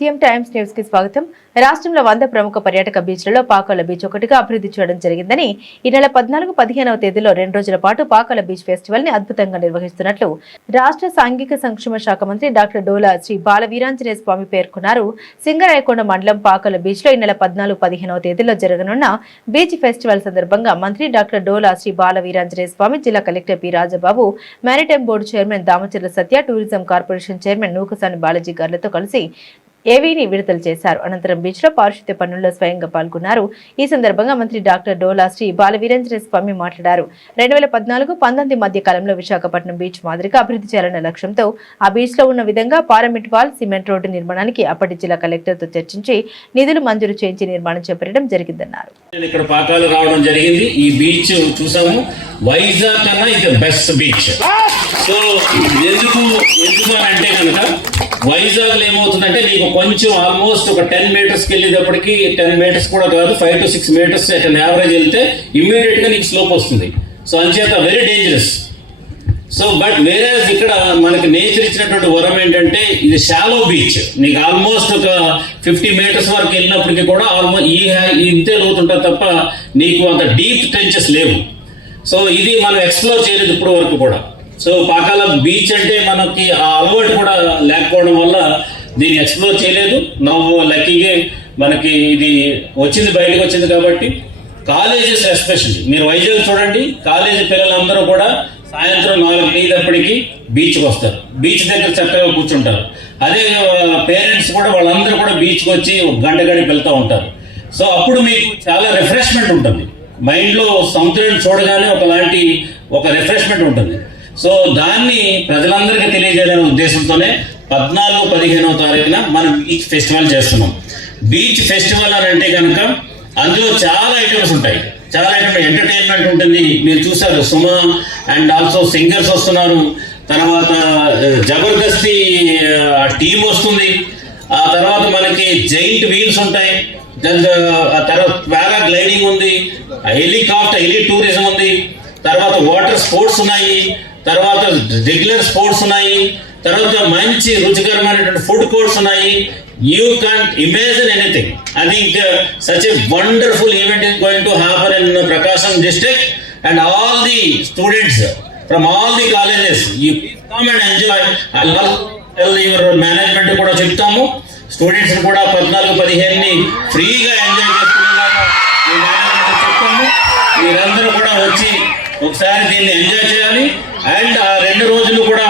CM times news కి స్వాగతం. రాష్ట్రంలో 100 ప్రముఖ పర్యాటక బీచ్లలో పాకాల బీచ్ ఒకటిగా అభివృద్ధి చేయడం జరిగిందని ఈ నెల 14, 15వ తేదీలో 2 రోజుల పాటు పాకాల బీచ్ ఫెస్టివల్ ని అద్భుతంగా నిర్వహిస్తున్నట్లు రాష్ట్ర సాంఘిక సంక్షేమ శాఖ మంత్రి డాక్టర్ డోలా శ్రీ బాల వీరాంజనేయ స్వామి పేర్కొన్నారు. సింగరాయకొండ మండలం పాకాల బీచ్ లో ఈ నెల 14, 15వ తేదీలో జరగనున్న బీచ్ ఫెస్టివల్ సందర్భంగా మంత్రి డాక్టర్ డోలా శ్రీ బాల వీరాంజనేయ స్వామి, జిల్లా collector P Rajababu, maritime board chairman Damacharla Satya, tourism corporation chairman Nookasani Balaji గారులతో కలిసి ఏవీని విడుదల చేశారు. అనంతరం బీచ్ లో పారిశుద్ధ్య పనుల్లో స్వయంగా పాల్గొన్నారు. ఈ సందర్భంగా మంత్రి డాక్టర్ డోలా శ్రీ బాల వీరాంజనేయ స్వామి మాట్లాడారు. 2014-19 మధ్య కాలంలో విశాఖపట్నం బీచ్ మాదిరిగా అభివృద్ధి చేయాలన్న లక్ష్యంతో ఆ బీచ్ లో ఉన్న విధంగా పార్లమెంట్ వాల్, సిమెంట్ రోడ్డు నిర్మాణానికి అప్పటి జిల్లా కలెక్టర్ తో చర్చించి నిధులు మంజూరు చేయించి నిర్మాణం చేపట్టడం జరిగిందన్నారు. ఇక్కడ పాకాలు రావడం జరిగింది. ఈ బీచ్ చూసాము. వైజాగ్ కన్నా ఇది బెస్ట్ బీచ్. సో ఎందుకు అంటే కనుక వైజాగ్ లో ఏమవుతుందంటే నీకు కొంచెం ఆల్మోస్ట్ ఒక 10 మీటర్స్కి వెళ్ళేటప్పటికి 10 మీటర్స్ కూడా కాదు, 5 to 6 మీటర్స్ యావరేజ్ వెళ్తే ఇమ్మీడియట్ గా నీకు స్లోప్ వస్తుంది. సో అంచేత వెరీ డేంజరస్. సో బట్ వేరే ఇక్కడ మనకి నేచర్ ఇచ్చినటువంటి వరం ఏంటంటే ఇది షాలో బీచ్. నీకు ఆల్మోస్ట్ ఒక 50 మీటర్స్ వరకు వెళ్ళినప్పటికీ కూడా ఆల్మోస్ట్ ఇంతే లోతుంటుంది తప్ప నీకు అంత డీప్ ట్రెంచెస్ లేవు. సో ఇది మనం ఎక్స్ప్లోర్ చేయలేదు ఇప్పటి వరకు కూడా. సో పాకాల బీచ్ అంటే మనకి ఆ అలవాటు కూడా లేకపోవడం వల్ల దీన్ని ఎక్స్ప్లోర్ చేయలేదు. నవ్వు లక్కీగా మనకి ఇది వచ్చింది, బయటకు వచ్చింది. కాబట్టి కాలేజెస్ ఎస్పెషల్లీ మీరు వైజాగ్ చూడండి, కాలేజీ పిల్లలందరూ కూడా సాయంత్రం 4 అయ్యేటప్పటికి బీచ్కి వస్తారు. బీచ్ దగ్గర చక్కగా కూర్చుంటారు. అదే పేరెంట్స్ కూడా వాళ్ళందరూ కూడా బీచ్కి వచ్చి ఒక గంట గడిపి వెళ్తూ ఉంటారు. సో అప్పుడు మీకు చాలా రిఫ్రెష్మెంట్ ఉంటుంది. మైండ్లో సముద్రాన్ని చూడగానే ఒక రిఫ్రెష్మెంట్ ఉంటుంది. సో దాన్ని ప్రజలందరికీ తెలియజేయాలనే ఉద్దేశంతోనే 14, 15వ తారీఖున మనం బీచ్ ఫెస్టివల్ చేస్తున్నాం. బీచ్ ఫెస్టివల్ అని అంటే కనుక అందులో చాలా ఐటమ్స్ ఉంటాయి. చాలా ఐటమ్ ఎంటర్టైన్మెంట్ ఉంటుంది. మీరు చూసారు, సుమా అండ్ ఆల్సో సింగర్స్ వస్తున్నారు. తర్వాత జబర్దస్తి టీం వస్తుంది. ఆ తర్వాత మనకి జైంట్ వీల్స్ ఉంటాయి. ఆ తర్వాత పారాగ్లైడింగ్ ఉంది, హెలికాప్టర్ హెలి టూరిజం ఉంది, తర్వాత వాటర్ స్పోర్ట్స్ ఉన్నాయి, తర్వాత రెగ్యులర్ స్పోర్ట్స్ ఉన్నాయి, తర్వాత మంచి రుచికరమైనటువంటి ఫుడ్ కోర్ట్స్ ఉన్నాయి. You can't imagine anything. I think such a wonderful event is going to happen in Prakasam district and all the students from all the colleges you come and enjoy. Your management కూడా చెప్తాము, students కూడా 14, 15ని ఫ్రీగా enjoy చేసుకునేలాగా చెప్తాము. మీరందరూ కూడా వచ్చి ఒకసారి దీన్ని ఎంజాయ్ చేయాలి. అండ్ ఆ 2 రోజులు కూడా